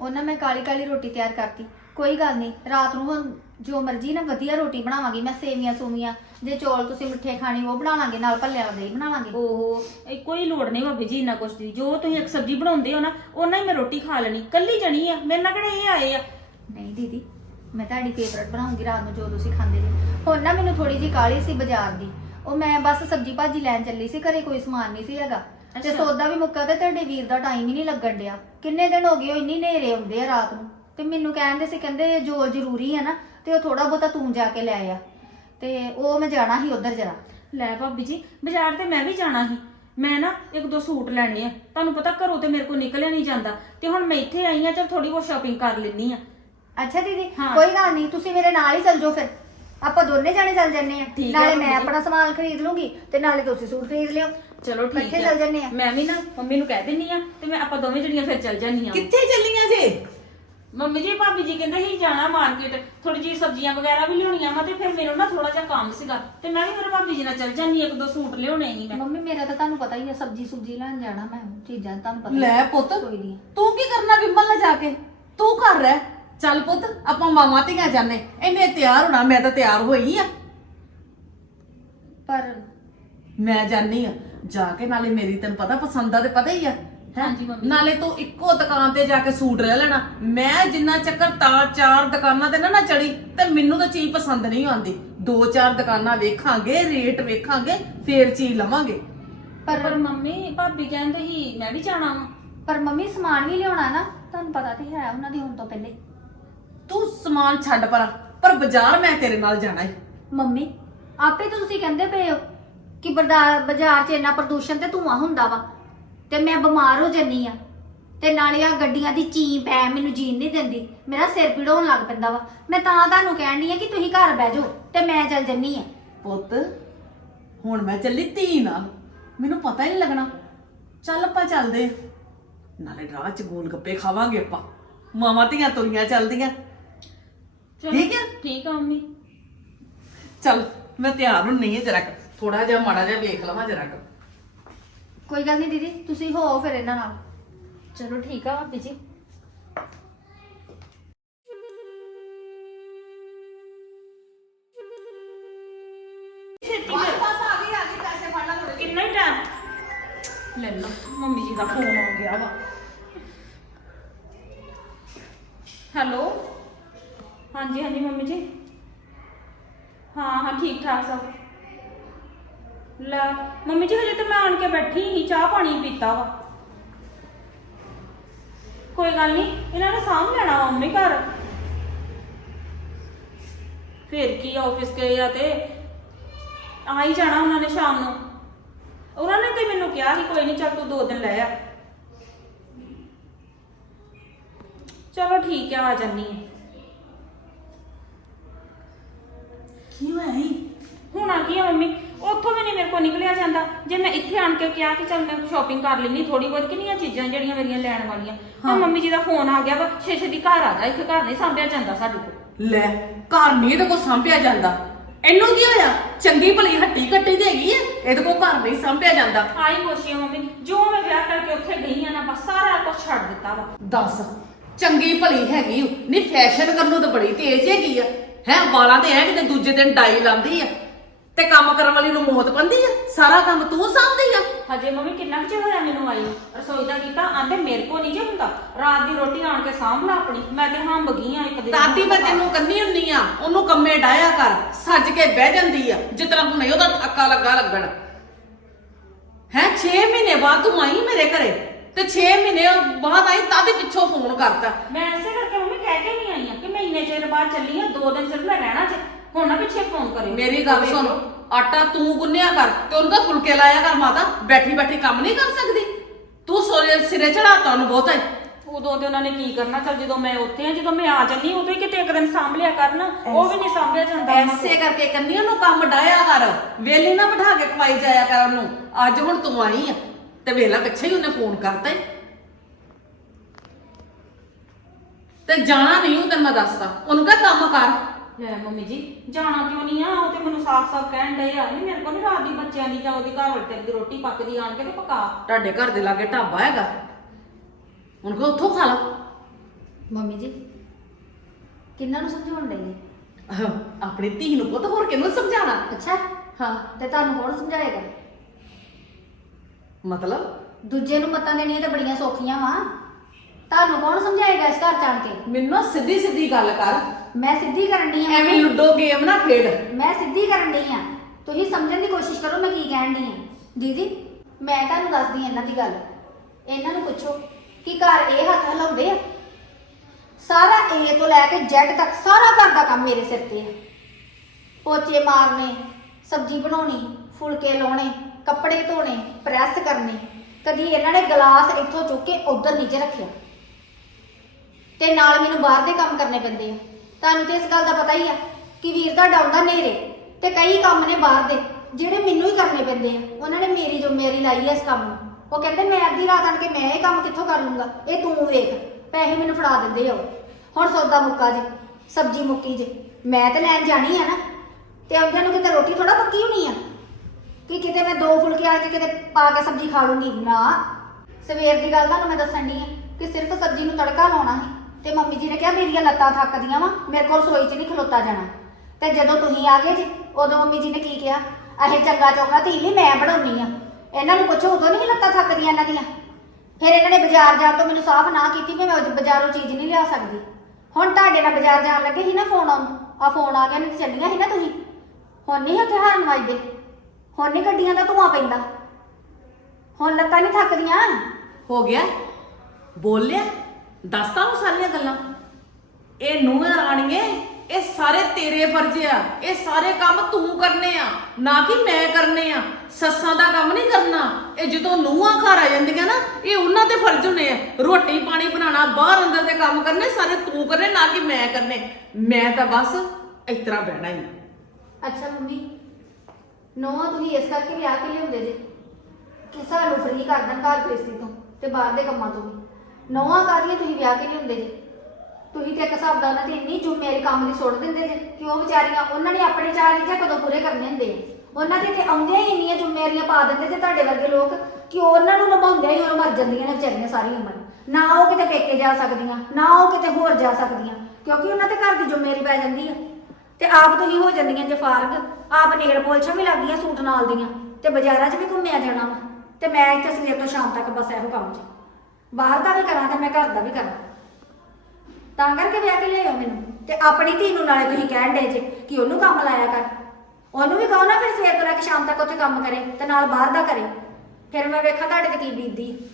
ਉਹਨਾਂ ਮੈਂ ਕਾਲੀ ਕਾਲੀ ਰੋਟੀ ਤਿਆਰ ਕਰਤੀ। ਕੋਈ ਗੱਲ ਨਹੀਂ ਰਾਤ ਨੂੰ ਹੁਣ ਜੋ ਮਰਜ਼ੀ ਨਾ ਵਧੀਆ ਰੋਟੀ ਬਣਾਵਾਂਗੀ ਮੈਂ ਸੇਵੀਆਂ ਸੂਵੀਆਂ ਜੇ ਚੌਲ ਤੁਸੀਂ ਮਿੱਠੇ ਖਾਣੇ ਉਹ ਬਣਾ ਲਾਂਗੇ ਨਾਲ ਭੱਲਿਆਂ ਦਾ ਦਹੀਂ ਬਣਾ ਲਾਂਗੇ। ਓਹੋ ਇਹ ਕੋਈ ਲੋੜ ਨਹੀਂ ਭਾਬੀ ਜੀ ਇੰਨਾ ਕੁਛ ਦੀ। ਜੋ ਤੁਸੀਂ ਇੱਕ ਸਬਜ਼ੀ ਬਣਾਉਂਦੇ ਹੋ ਨਾ ਉਹਨਾਂ ਹੀ ਮੈਂ ਰੋਟੀ ਖਾ ਲੈਣੀ। ਕੱਲੀ ਜਣੀ ਆ ਮੇਰੇ ਨਾਲ ਕਿਹੜੇ ਇਹ ਆਏ ਆ? ਨਹੀਂ ਦੀਦੀ ਮੈਂ ਤੁਹਾਡੀ ਫੇਵਰਟ ਬਣਾਉਂਗੀ ਰਾਤ ਨੂੰ ਜੋ ਤੁਸੀਂ ਖਾਂਦੇ ਜੀ। ਹੁਣ ਨਾ ਮੈਨੂੰ ਥੋੜੀ ਜੀ ਕਾਲੀ ਸੀ ਬਾਜ਼ਾਰ ਦੀ। ਉਹ ਮੈਂ ਬਸ ਸਬਜ਼ੀ ਭਾਜੀ ਲੈਣ ਚੱਲੀ ਸੀ ਘਰੇ ਕੋਈ ਸਮਾਨ ਨਹੀਂ ਸੀ ਹੈਗਾ। ਤੇ ਅੱਛਾ। ਸੌਦਾ ਵੀ ਮੁੱਕਾ ਤੇ ਤੁਹਾਡੇ ਵੀਰ ਦਾ ਟਾਈਮ ਹੀ ਨਹੀਂ ਲੱਗਣ ਡਿਆ। ਕਿੰਨੇ ਦਿਨ ਹੋ ਗਏ ਉਹ ਇੰਨੀ ਨੇਰੇ ਆਉਂਦੇ ਆ ਰਾਤ ਨੂੰ? ਤੇ ਮੈਨੂੰ ਕਹਿੰਦੇ ਸੀ ਕਹਿੰਦੇ ਜੋ ਜ਼ਰੂਰੀ ਹੈ ਨਾ ਤੇ ਉਹ ਥੋੜਾ ਬਹੁਤਾ ਤੂੰ ਜਾ ਕੇ ਲੈ ਆ। ਤੇ ਉਹ ਮੈਂ ਜਾਣਾ ਸੀ ਉਧਰ ਜਰਾ। ਲੈ ਭਾਬੀ ਜੀ ਬਾਜ਼ਾਰ ਤੇ ਮੈਂ ਵੀ ਜਾਣਾ ਸੀ। ਮੈਂ ਨਾ ਇੱਕ ਦੋ ਸੂਟ ਲੈਣੇ ਆ। ਤੁਹਾਨੂੰ ਪਤਾ ਘਰੋਂ ਤੇ ਮੇਰੇ ਕੋਲ ਨਿਕਲਿਆ ਨਹੀਂ ਜਾਂਦਾ। ਤੇ ਹੁਣ ਮੈਂ ਇੱਥੇ ਆਈ ਆ ਚਲ ਥੋੜੀ ਬਹੁਤ ਸ਼ਾਪਿੰਗ ਕਰ ਲੈਣੀ ਆ। ਅੱਛਾ ਦੀਦੀ ਹਾਂ। ਕੋਈ ਗੱਲ ਨਹੀਂ ਤੁਸੀਂ ਮੇਰੇ ਨਾਲ ਹੀ ਚੱਲ ਜਾਓ ਫਿਰ। ਆਪਾਂ ਦੋਨੇ ਜਾਣੇ ਚੱਲ ਜੰਨੇ ਆ ਠੀਕ ਆ ਨਾਲੇ ਮੈਂ ਜੀ। ਆਪਣਾ ਸਮਾਨ ਖਰੀਦ ਲੂੰਗੀ ਤੇ ਨਾਲੇ ਤੁਸੀਂ ਸੂਟ ਖਰੀਦ ਲਿਓ। ਚਲੋ ਠੀਕ ਇਕੱਠੇ ਆ। ਚੱਲ ਜੰਨੇ ਆ ਮੈਂ ਵੀ ਨਾ ਮੰਮੀ ਨੂੰ ਕਹਿ ਦਿੰਨੀ ਆ ਤੇ ਮੈਂ ਆਪਾਂ ਦੋਵੇਂ ਜਣੀਆਂ ਫਿਰ ਚੱਲ ਜਾਂਦੀਆਂ। ਕਿੱਥੇ ਚੱਲੀਆਂ ਜੇ? ਮੰਮੀ ਜੀ ਭਾਬੀ ਜੀ ਕਹਿੰਦੇ ਸੀ ਜਾਣਾ ਮਾਰਕੀਟ ਥੋੜੀ ਜਿਹੀ ਸਬਜ਼ੀਆਂ ਵਗੈਰਾ ਵੀ ਲਿਆਉਣੀਆਂ ਵਾ ਤੇ ਫਿਰ ਮੈਨੂੰ ਨਾ ਥੋੜਾ ਜਿਹਾ ਕੰਮ ਸੀਗਾ ਤੇ ਮੈਂ ਵੀ ਫਿਰ ਭਾਬੀ ਜੀ ਨਾਲ ਚੱਲ ਜਾਂਦੀ ਇੱਕ ਦੋ ਸੂਟ ਲਿਆਉਣੇ ਸੀ ਮੈਂ। ਮੰਮੀ ਮੇਰਾ ਤਾਂ ਤੁਹਾਨੂੰ ਪਤਾ ਹੀ ਹੈ ਸਬਜੀ ਸੁਬਜੀ ਲੈਣ ਜਾਣਾ ਮੈਂ ਚੀਜ਼ਾਂ ਤੁਹਾਨੂੰ ਪਤਾ ਹੀ ਲੈ। ਪੁੱਤ ਕੋਈ ਨਹੀਂ ਤੂੰ ਕੀ ਕਰਨਾ ਵਿਮਲ ਨਾਲ ਜਾ ਕੇ? ਤੂੰ ਘਰ ਰਹਿ। ਚੱਲ ਪੁੱਤ ਆਪਾਂ ਮਾਵਾਂ ਧੀਆਂ ਜਾਣੇ ਇਹਨੇ ਤਿਆਰ ਹੋਣਾ ਮੈਂ ਤਾਂ ਤਿਆਰ ਹੋਈ ਆ। ਪਰ ਮੈਂ ਜਾਣੀ ਆ। ਜਾ ਕੇ ਨਾਲੇ ਮੇਰੀ ਤੈਨੂੰ ਪਤਾ ਪਸੰਦ ਦਾ ਤੇ ਪਤਾ ਹੀ ਆ। ਹੈਂ? ਹਾਂਜੀ ਮੰਮੀ। ਨਾਲੇ ਤੂੰ ਇੱਕੋ ਦੁਕਾਨ ਤੇ ਜਾ ਕੇ ਸੂਟ ਲੈ ਲੈਣਾ। ਮੈਂ ਜਿੰਨਾ ਚੱਕਰ ਤਾਂ ਚਾਰ ਦੁਕਾਨਾਂ ਤੇ ਨਾ ਨਾ ਚੜੀ ਤੇ ਮੈਨੂੰ ਤਾਂ ਚੀਜ਼ ਪਸੰਦ ਨਹੀਂ ਆਉਂਦੀ। ਦੋ ਚਾਰ ਦੁਕਾਨਾਂ ਵੇਖਾਂਗੇ ਰੇਟ ਵੇਖਾਂਗੇ ਫੇਰ ਚੀਜ਼ ਲਵਾਂਗੇ। ਪਰ ਪਰ ਮੰਮੀ ਭਾਬੀ ਕਹਿੰਦੇ ਸੀ ਮੈਂ ਵੀ ਜਾਣਾ ਵਾ। ਪਰ ਮੰਮੀ ਸਮਾਨ ਵੀ ਲਿਆਉਣਾ ਨਾ ਤੁਹਾਨੂੰ ਪਤਾ ਤੇ ਹੈ ਉਹਨਾਂ ਦੀ ਹੁਣ ਤੋਂ ਪਹਿਲੇ। ਤੂੰ ਸਮਾਨ ਛੱਡ ਪਰਾਂ ਪਰ ਬਾਜ਼ਾਰ ਮੈਂ ਤੇਰੇ ਨਾਲ ਜਾਣਾ ਏ। ਮੰਮੀ ਆਪੇ ਤਾਂ ਤੁਸੀਂ ਕਹਿੰਦੇ ਪਏ ਹੋ ਕਿ ਬਰਦਾ- ਬਾਜ਼ਾਰ 'ਚ ਇੰਨਾ ਪ੍ਰਦੂਸ਼ਣ ਤੇ ਧੂਆਂ ਹੁੰਦਾ ਵਾ ਤੇ ਮੈਂ ਬਿਮਾਰ ਹੋ ਜੰਨੀ ਆ। ਤੇ ਨਾਲੇ ਆ ਗੱਡੀਆਂ ਦੀ ਚੀਂ ਪੈ ਮੈਨੂੰ ਜੀਣ ਨਹੀਂ ਦਿੰਦੀ ਮੇਰਾ ਸਿਰ ਪੀੜ ਹੋਣ ਲੱਗ ਪੈਂਦਾ ਵਾ। ਮੈਂ ਤਾਂ ਤੁਹਾਨੂੰ ਕਹਿਣ ਡਈ ਆ ਕਿ ਤੁਸੀਂ ਘਰ ਬਹਿ ਜਾਓ ਤੇ ਮੈਂ ਚੱਲ ਜੰਨੀ ਆ। ਪੁੱਤ ਹੁਣ ਮੈਂ ਚੱਲੀ ਧੀ ਨਾਲ ਮੈਨੂੰ ਪਤਾ ਹੀ ਨਹੀਂ ਲੱਗਣਾ। ਚੱਲ ਆਪਾਂ ਚੱਲਦੇ ਆਂ। ਨਾਲੇ ਰਾਹ ਚ ਗੋਲ ਗੱਪੇ ਖਾਵਾਂਗੇ ਆਪਾਂ। ਮਾਵਾਂ ਧੀਆਂ ਤੁਰੀਆਂ ਚੱਲਦੀਆਂ। ਚਲੋ, ਠੀਕ ਹੈ? ਠੀਕ ਆ ਮੰਮੀ ਚੱਲ ਮੈਂ ਤਿਆਰ ਹੁੰਨੀ ਹੈ ਜਰਾ ਥੋੜਾ ਜਿਹਾ ਮਾੜਾ ਜਿਹਾ ਵੇਖ ਲਵਾਂ ਜਰਾ ਕੋਈ ਗੱਲ ਨਹੀਂ ਦੀਦੀ ਤੁਸੀਂ ਹੋ ਫਿਰ ਇਹਨਾਂ ਨਾਲ ਚਲੋ ਠੀਕ ਆ ਭਾਬੀ ਜੀ ਬਸ ਬਸ ਆ ਗਈ ਆ ਗਈ ਪੈਸੇ ਫੜ ਲੈ ਥੋੜੇ ਕਿੰਨਾ ਹੀ ਟਾਈਮ ਲੈ ਲਓ ਮੰਮੀ ਜੀ ਦਾ ਫੋਨ ਆ ਗਿਆ ਵਾ ਹੈਲੋ ਹਾਂਜੀ ਹਾਂਜੀ, ਮੰਮੀ ਜੀ। ਹਾਂ ਹਾਂ, ਠੀਕ ਠਾਕ ਸਭ। ਲੈ, ਮੰਮੀ ਜੀ, ਹਜੇ ਤਾਂ ਮੈਂ ਆਣ ਕੇ ਬੈਠੀ ਹੀ ਚਾਹ ਪਾਣੀ ਪੀਤਾ ਵਾ। ਕੋਈ ਗੱਲ ਨਹੀਂ ਇਹਨਾਂ ਨੇ ਸਾਂਭ ਲੈਣਾ ਵਾ ਮੰਮੀ ਘਰ। ਫੇਰ ਕੀ ਆਫਿਸ ਗਏ ਆ ਤੇ ਆ ਹੀ ਜਾਣਾ ਉਹਨਾਂ ਨੇ ਸ਼ਾਮ ਨੂੰ। ਉਹਨਾਂ ਨੇ ਤੇ ਮੈਨੂੰ ਕਿਹਾ ਸੀ, ਕੋਈ ਨਹੀਂ ਚੱਲ ਤੂੰ ਦੋ ਦਿਨ ਲੈ ਆ। ਚਲੋ ਠੀਕ ਆ ਆ ਜਾਨੀ ਆ। ਕੀ ਹੋਇਆ ਹੀ ਹੁਣ ਆ ਕੀ ਆ ਮੰਮੀ। ਉੱਥੋਂ ਵੀ ਨਹੀਂ ਮੇਰੇ ਕੋਲ ਨਿਕਲਿਆ ਜਾਂਦਾ। ਜੇ ਮੈਂ ਇੱਥੇ ਆਣ ਕੇ ਕਿਹਾ ਕਿ ਚੱਲ ਮੈਂ ਸ਼ਾਪਿੰਗ ਕਰ ਲੈਣੀ ਥੋੜੀ ਬਹੁਤ ਕਿੰਨੀਆਂ ਚੀਜ਼ਾਂ ਜਿਹੜੀਆਂ ਮੇਰੀਆਂ ਲੈਣ ਵਾਲੀਆਂ। ਤਾਂ ਮੰਮੀ ਜੀ ਦਾ ਫੋਨ ਆ ਗਿਆ ਵਾ ਛੇ ਛੇ ਦੀ ਘਰ ਆ ਜਾ ਇੱਥੇ ਘਰ ਨਹੀਂ ਸਾਂਭਿਆ ਜਾਂਦਾ ਸਾਡੇ ਕੋਲ। ਲੈ ਘਰ ਨਹੀਂ ਤੇ ਕੋ ਸੰਭਿਆ ਜਾਂਦਾ। ਇਹਨੂੰ ਕੀ ਹੋਇਆ? ਚੰਗੀ ਭਲੀ ਹੱਟੀ ਕੱਟੀ ਦੇ ਹੈਗੀ ਹੈ ਇਹਦੇ ਕੋ ਘਰ ਨਹੀਂ ਸੰਭਿਆ ਜਾਂਦਾ। ਆਈ ਕੋਸ਼ੀ ਆ ਮੰਮੀ ਜੋ ਮੈਂ ਵਿਆਹ ਕਰਕੇ ਉੱਥੇ ਗਈ ਆ ਨਾ ਬਸ ਸਾਰਾ ਕੁਝ ਛੱਡ ਦਿੱਤਾ ਵਾ। ਦੱਸ ਚੰਗੀ ਭਲੀ ਹੈਗੀ ਓ। ਨਹੀਂ ਫੈਸ਼ਨ ਕਰਨ ਨੂੰ ਤਾਂ ਬੜੀ ਤੇਜ਼ ਹੈਗੀ ਆ। ਹੈ ਵਾਲਾਂ ਤੇ ਐ ਕਿਤੇ ਦੂਜੇ ਦਿਨ ਡਾਈ ਲਾਉਂਦੀ ਆ ਤੇ ਕੰਮ ਕਰਨ ਵਾਲੀ ਨੂੰ ਮੌਤ ਪੰਦੀ ਆ ਸਾਰਾ ਕੰਮ ਤੂੰ ਸਾਂਭਦੀ ਆ। ਹਜੇ ਮੰਮੀ ਕਿੰਨਾ ਕੁ ਚਿਰ ਹੋਇਆ ਮੈਨੂੰ ਆਈ ਨੂੰ? ਰਸੋਈ ਦਾ ਕੀਤਾ ਆਂਦੇ ਮੇਰੇ ਕੋ ਨਹੀਂ ਜੇ ਹੁੰਦਾ। ਰਾਤ ਦੀ ਰੋਟੀ ਆਣ ਕੇ ਸਾਂਭ ਲਾ ਆਪਣੀ ਮੈਂ ਤੇ ਹੰਬ ਗਈ ਆ ਇੱਕ ਦਿਨ ਦਾਦੀ ਮੈਂ ਤੈਨੂੰ ਕੰਨੀ ਹੁੰਨੀ ਆ ਉਹਨੂੰ ਕੰਮੇ ਡਾਇਆ ਕਰ ਸੱਜ ਕੇ ਬਹਿ ਜਾਂਦੀ ਆ ਜਿਤਨਾ ਹੁਣੇ ਉਹਦਾ ਅੱਕਾ ਲੱਗਾ ਲੱਗਣ। ਹੈ 6 ਮਹੀਨੇ ਬਾਅਦ ਤੂੰ ਆਈ ਮੇਰੇ ਘਰੇ ਤੇ 6 ਮਹੀਨੇ ਬਾਅਦ ਆਈ ਤਾਂ ਵੀ ਪਿੱਛੋਂ ਫੋਨ ਕਰਤਾ। ਮੈਂ ਐਸੇ ਕਰਕੇ ਮੰਮੀ ਕਹਿ ਕੇ ਨਹੀਂ ਆਈ ਆ ਕਿ ਮੈਂ ਇੰਨੇ ਚਿਰ ਬਾਅਦ ਚੱਲੀ ਆ ਦੋ ਦਿਨ ਸਿਰਫ ਮੈਂ ਰਹਿਣਾ ਜੇ। ਹੁਣ ਨਾ ਪਿੱਛੇ ਫੋਨ ਕਰਿਓ। ਮੇਰੀ ਗੱਲ ਸੁਣ ਆਟਾ ਤੂੰ ਗੁੰਨਿਆ ਕਰ ਤੇ ਉਹਨੂੰ ਤਾਂ ਫੁਲਕੇ ਲਾਇਆ ਕਰ ਮਾਤਾ ਬੈਠੀ ਬੈਠੀ ਕੰਮ ਨਹੀਂ ਕਰ ਸਕਦੀ। ਤੂੰ ਸੋਰੇ ਸਿਰੇ ਚੜਾਤਾ ਉਹਨੂੰ ਬਹੁਤਾ ਹੀ। ਉਦੋਂ ਤੇ ਉਹਨਾਂ ਨੇ ਕੀ ਕਰਨਾ ਚੱਲ ਜਦੋਂ ਮੈਂ ਉੱਥੇ ਆ ਜਦੋਂ ਮੈਂ ਆ ਜੰਨੀ ਉਦੋਂ ਹੀ ਕਿਤੇ ਇੱਕ ਦਿਨ ਸਾਂਭ ਲਿਆ ਕਰਨ। ਉਹ ਵੀ ਨਹੀਂ ਸਾਂਭਿਆ ਜਾਂਦਾ ਉਹਨਾਂ ਕੋਲ। ਐਸੇ ਕਰਕੇ ਕੰਨੀ ਉਹਨੂੰ ਕੰਮ ਡਾਇਆ ਕਰ। ਵੇਲੇ ਨਾ ਬਿਠਾ ਕੇ ਖਵਾਈ ਜਾਇਆ ਕਰ ਉਹਨੂੰ। ਅੱਜ ਹੁਣ ਤੂੰ ਆਈ ਆ ਤੇ ਵੇਲਾ ਪਿੱਛੇ ਹੀ ਉਹਨੇ ਫੋਨ ਕਰਤਾ ਈ ਤੇ ਜਾਣਾ ਨਹੀਂ ਉਹ ਤੈਨੂੰ ਮੈਂ ਦੱਸਦਾ। ਉਹਨੂੰ ਕਹ ਕੰਮ ਕਰ। ਲੈ ਮੰਮੀ ਜੀ ਜਾਣਾ ਕਿਉਂ ਨਹੀਂ ਆ? ਉਹ ਤੇ ਮੈਨੂੰ ਸਾਫ਼-ਸਾਫ਼ ਕਹਿਣ ਡਏ ਆ। ਨਹੀਂ ਮੇਰੇ ਕੋਲ ਨੀ ਰਾਤ ਦੀ ਬੱਚਿਆਂ ਦੀ ਜਾਂ ਉਹਦੀ ਘਰ ਵਾਲੀ ਦੀ ਰੋਟੀ ਪੱਕਦੀ ਆਣ ਕੇ ਤੇ ਪਕਾ। ਤੁਹਾਡੇ ਘਰ ਦੇ ਲਾਗੇ ਢਾਬਾ ਹੈਗਾ। ਹੁਣ ਕੋ ਉੱਥੋਂ ਖਾ ਲਾ। ਮੰਮੀ ਜੀ ਕਿੰਨਾਂ ਨੂੰ ਸਮਝਾਉਣ ਡਈ ਜੀ? ਅਹ, ਆਪਣੀ ਧੀ ਨੂੰ ਪੁੱਤ ਹੋਰ ਕਿਹਨੂੰ ਸਮਝਾਣਾ ਅੱਛਾ। ਹਾਂ। ਤੇ ਤੁਹਾਨੂੰ ਕੌਣ ਸਮਝਾਏਗਾ? ਮਤਲਬ? ਦੂਜੇ ਨੂੰ ਮਤਾਂ ਦੇਣੀਆਂ ਤਾਂ ਬੜੀਆਂ ਸੌਖੀਆਂ ਵਾ। ਤੁਹਾਨੂੰ ਕੌਣ ਸਮਝਾਏਗਾ ਇਸ ਘਰ ਜਾਣ ਕੇ? ਮੈਨੂੰ ਸਿੱਧੀ ਸਿੱਧੀ ਗੱਲ ਕਰ। ਮੈਂ ਸਿੱਧੀ ਕਰਨ ਡਈ ਆ ਐਵੇਂ ਲੁੱਡੋ ਗੇਮ ਨਾ ਖੇਡ। ਮੈਂ ਸਿੱਧੀ ਕਰਨ ਡਈ ਆ ਤੁਸੀਂ ਸਮਝਣ ਦੀ ਕੋਸ਼ਿਸ਼ ਕਰੋ ਮੈਂ ਕੀ ਕਹਿਣ ਡਈ ਆ ਦੀਦੀ ਮੈਂ ਤੁਹਾਨੂੰ ਦੱਸਦੀ ਆ ਇਹਨਾਂ ਦੀ ਗੱਲ। ਇਹਨਾਂ ਨੂੰ ਪੁੱਛੋ ਕਿ ਘਰ ਇਹ ਹੱਥ ਹਲਾਉਂਦੇ ਆ? ਸਾਰਾ ਏ ਤੋਂ ਲੈ ਕੇ ਜ਼ੈਡ ਤੱਕ ਸਾਰਾ ਘਰ ਦਾ ਕੰਮ ਮੇਰੇ ਸਿਰ ਤੇ ਆ। ਪੋਚੇ ਮਾਰਨੇ ਸਬਜ਼ੀ ਬਣਾਉਣੀ ਫੁਲਕੇ ਲਾਉਣੇ ਕੱਪੜੇ ਧੋਣੇ ਪ੍ਰੈਸ ਕਰਨੇ। ਕਦੀ ਇਹਨਾਂ ਨੇ ਗਲਾਸ ਇੱਥੋਂ ਚੁੱਕ ਕੇ ਉਧਰ ਨੀਚੇ ਰੱਖਿਆ। ਤੇ ਨਾਲ ਮੈਨੂੰ ਬਾਹਰ ਦੇ ਕੰਮ ਕਰਨੇ ਪੈਂਦੇ ਆ। ਤੁਹਾਨੂੰ ਤੇ ਇਸ ਗੱਲ ਦਾ ਪਤਾ ਹੀ ਆ ਕਿ ਵੀਰ ਦਾ ਡਾਉਂਦਾ ਨੇਰੇ ਤੇ ਕਈ ਕੰਮ ਨੇ ਬਾਹਰ ਦੇ ਜਿਹੜੇ ਮੈਨੂੰ ਹੀ ਕਰਨੇ ਪੈਂਦੇ ਆ। ਉਹਨਾਂ ਨੇ ਮੇਰੀ ਜ਼ਿੰਮੇਵਾਰੀ ਲਾਈ ਆ ਇਸ ਕੰਮ ਨੂੰ। ਉਹ ਕਹਿੰਦੇ, ਮੈਂ ਅੱਧੀ ਰਾਤ ਆਣ ਕੇ ਮੈਂ ਇਹ ਕੰਮ ਕਿੱਥੋਂ ਕਰ ਲੂੰਗਾ? ਇਹ ਤੂੰ ਵੇਖ, ਪੈਸੇ ਮੈਨੂੰ ਫੜਾ ਦਿੰਦੇ ਆ ਉਹ। ਹੁਣ ਸੌਦਾ ਮੁੱਕਾ ਜੇ, ਸਬਜ਼ੀ ਮੁੱਕੀ ਜੇ। ਮੈਂ ਤੇ ਲੈਣ ਜਾਣੀ ਆ ਨਾ, ਤੇ ਉਹਨਾਂ ਨੂੰ ਕਿਤੇ ਰੋਟੀ ਥੋੜਾ ਪੱਕੀ ਹੋਣੀ ਆ? ਕਿ ਕਿਤੇ ਮੈਂ ਦੋ ਫੁਲਕੇ ਆ ਕੇ ਕਿਤੇ ਪਾ ਕੇ ਸਬਜ਼ੀ ਖਾ ਲੂੰਗੀ? ਨਾ। ਸਵੇਰ ਦੀ ਗੱਲ ਤੁਹਾਨੂੰ ਮੈਂ ਦੱਸਣ ਦੀ ਆ ਕਿ ਸਿਰਫ ਸਬਜ਼ੀ ਨੂੰ ਤੜਕਾ ਲਾਉਣਾ ਸੀ ਤੇ ਮੰਮੀ ਜੀ ਨੇ ਕਿਹਾ ਮੇਰੀਆਂ ਲੱਤਾਂ ਥੱਕਦੀਆਂ ਵਾ, ਮੇਰੇ ਕੋਲ ਸੋਈ 'ਚ ਨਹੀਂ ਖਲੋਤਾ ਜਾਣਾ। ਤੇ ਜਦੋਂ ਤੁਸੀਂ ਆ ਗਏ ਜੀ, ਉਦੋਂ ਮੰਮੀ ਜੀ ਨੇ ਕੀ ਕਿਹਾ? ਇਹ ਚੰਗਾ ਚੋਖਾ ਧੀ ਨਹੀਂ, ਮੈਂ ਬਣਾਉਣੀ ਆ। ਇਹਨਾਂ ਨੂੰ ਪੁੱਛੋ, ਉਦੋਂ ਨਹੀਂ ਲੱਤਾਂ ਥੱਕਦੀਆਂ ਇਹਨਾਂ ਦੀਆਂ? ਫਿਰ ਇਹਨਾਂ ਨੇ ਬਾਜ਼ਾਰ ਜਾਣ ਤੋਂ ਮੈਨੂੰ ਸਾਫ਼ ਨਾ ਕੀਤੀ ਕਿ ਮੈਂ ਬਾਜ਼ਾਰੋਂ ਚੀਜ਼ ਨਹੀਂ ਲਿਆ ਸਕਦੀ। ਹੁਣ ਤੁਹਾਡੇ ਨਾਲ ਬਾਜ਼ਾਰ ਜਾਣ ਲੱਗੇ ਸੀ ਨਾ ਫੋਨ ਆ ਫੋਨ ਆ ਗਿਆ, ਨਹੀਂ ਤੇ ਚੱਲੀਆਂ ਸੀ ਨਾ ਤੁਸੀਂ। ਹੁਣ ਨਹੀਂ ਉੱਥੇ ਹਾਰਨ ਵੱਜਦੇ। ਹੁਣ ਨਹੀਂ ਗੱਡੀਆਂ ਦਾ ਧੂਆਂ ਪੈਂਦਾ। ਹੁਣ ਲੱਤਾਂ ਨਹੀਂ ਥੱਕਦੀਆਂ। ਹੋ ਗਿਆ? ਬੋਲਿਆ ਦੱਸਦਾ ਉਹ ਸਾਰੀਆਂ ਗੱਲਾਂ। ਇਹ ਨੂੰਹ ਰਾਣੀਏ, ਇਹ ਸਾਰੇ ਤੇਰੇ ਫਰਜ਼ ਆ। ਇਹ ਸਾਰੇ ਕੰਮ ਤੂੰ ਕਰਨੇ ਆ, ਨਾ ਕਿ ਮੈਂ ਕਰਨੇ ਆ। ਸੱਸਾਂ ਦਾ ਕੰਮ ਨਹੀਂ ਕਰਨਾ। ਇਹ ਜਦੋਂ ਨੂੰਹਾਂ ਘਰ ਆ ਜਾਂਦੀਆਂ ਨਾ, ਇਹ ਉਹਨਾਂ ਦੇ ਫਰਜ਼ ਹੁੰਦੇ ਆ। ਰੋਟੀ ਪਾਣੀ ਬਣਾਉਣਾ, ਬਾਹਰ ਅੰਦਰ ਦੇ ਕੰਮ ਕਰਨੇ, ਸਾਰੇ ਤੂੰ ਕਰਨੇ, ਨਾ ਕਿ ਮੈਂ ਕਰਨੇ। ਮੈਂ ਤਾਂ ਬਸ ਇਸ ਤਰ੍ਹਾਂ ਬਹਿਣਾ ਹੀ ਅੱਛਾ ਮੰਮੀ ਨੋਆ ਤੁਸੀਂ ਇਸ ਕਰਕੇ ਵਿਆਹ ਕੇ ਲਿਆਉਂਦੇ ਜੇ ਕਿ ਸਾਨੂੰ ਫ੍ਰੀ ਕਰ ਦੇਣ ਘਰ ਗ੍ਰਸਤੀ ਤੋਂ ਤੇ ਬਾਹਰ ਦੇ ਕੰਮਾਂ ਤੋਂ ਵੀ। ਨੌਵਾਂ ਕਾਹਦੀਆਂ ਤੁਸੀਂ ਵਿਆਹ ਕੇ ਨਹੀਂ ਹੁੰਦੇ ਜੇ। ਤੁਸੀਂ ਤੇ ਇੱਕ ਹਿਸਾਬ ਦਾ ਉਹਨਾਂ ਤੇ ਇੰਨੀ ਜ਼ਿੰਮੇਵਾਰੀ ਕੰਮ ਦੀ ਸੁੱਟ ਦਿੰਦੇ ਜੇ ਕਿ ਉਹ ਵਿਚਾਰੀਆਂ ਉਹਨਾਂ ਨੇ ਆਪਣੇ ਚਾਰ ਰੀਝਾਂ ਕਦੋਂ ਪੂਰੇ ਕਰਨੇ ਹੁੰਦੇ ਆ। ਉਹਨਾਂ ਦੇ ਤੇ ਆਉਂਦਿਆਂ ਹੀ ਇੰਨੀਆਂ ਜ਼ਿੰਮੇਵਾਰੀਆਂ ਪਾ ਦਿੰਦੇ ਜੇ ਤੁਹਾਡੇ ਵਰਗੇ ਲੋਕ ਕਿ ਉਹਨਾਂ ਨੂੰ ਨਿਭਾਉਂਦਿਆਂ ਹੀ ਉਹ ਮਰ ਜਾਂਦੀਆਂ ਨੇ ਵਿਚਾਰੀਆਂ ਸਾਰੀ ਉਮਰ। ਨਾ ਉਹ ਕਿਤੇ ਪੇਕੇ ਜਾ ਸਕਦੀਆਂ, ਨਾ ਉਹ ਕਿਤੇ ਹੋਰ ਜਾ ਸਕਦੀਆਂ, ਕਿਉਂਕਿ ਉਹਨਾਂ ਤੇ ਘਰ ਦੀ ਜ਼ਿੰਮੇਵਾਰੀ ਪੈ ਜਾਂਦੀ ਆ। ਤੇ ਆਪ ਤੁਸੀਂ ਹੋ ਜਾਂਦੀਆਂ ਜੇ ਫਾਰਗ, ਆਪ ਨੇਲ ਪੋਲਸ਼ਾਂ ਵੀ ਲੱਗਦੀਆਂ ਸੂਟ ਨਾਲ ਦੀਆਂ, ਤੇ ਬਾਜ਼ਾਰਾਂ 'ਚ ਵੀ ਘੁੰਮਿਆ ਜਾਣਾ ਵਾ। ਤੇ ਮੈਂ ਇੱਥੇ ਸਵੇਰ ਤੋਂ ਸ਼ਾਮ ਤੱਕ ਬਸ ਇਹੋ ਕੰਮ 'ਚ। ਬਾਹਰ ਦਾ ਵੀ ਕਰਾਂ ਤੇ ਮੈਂ ਘਰ ਦਾ ਵੀ ਕਰਾਂ। ਤਾਂ ਕਰਕੇ ਵਿਆਹ ਕੇ ਲਿਆਇਓ ਮੈਨੂੰ। ਤੇ ਆਪਣੀ ਧੀ ਨੂੰ ਨਾਲੇ ਤੁਸੀਂ ਕਹਿਣ ਦੇ ਜੇ ਕਿ ਉਹਨੂੰ ਕੰਮ ਲਾਇਆ ਕਰ। ਉਹਨੂੰ ਵੀ ਕਹੋ ਨਾ ਫਿਰ ਸਵੇਰ ਤੋਂ ਲੈ ਕੇ ਸ਼ਾਮ ਤੱਕ ਉੱਥੇ ਕੰਮ ਕਰੇ ਤੇ ਨਾਲ ਬਾਹਰ ਦਾ ਕਰੇ। ਫਿਰ ਮੈਂ ਵੇਖਾਂ ਤੁਹਾਡੇ ਤੇ ਕੀ ਬੀਤਦੀ।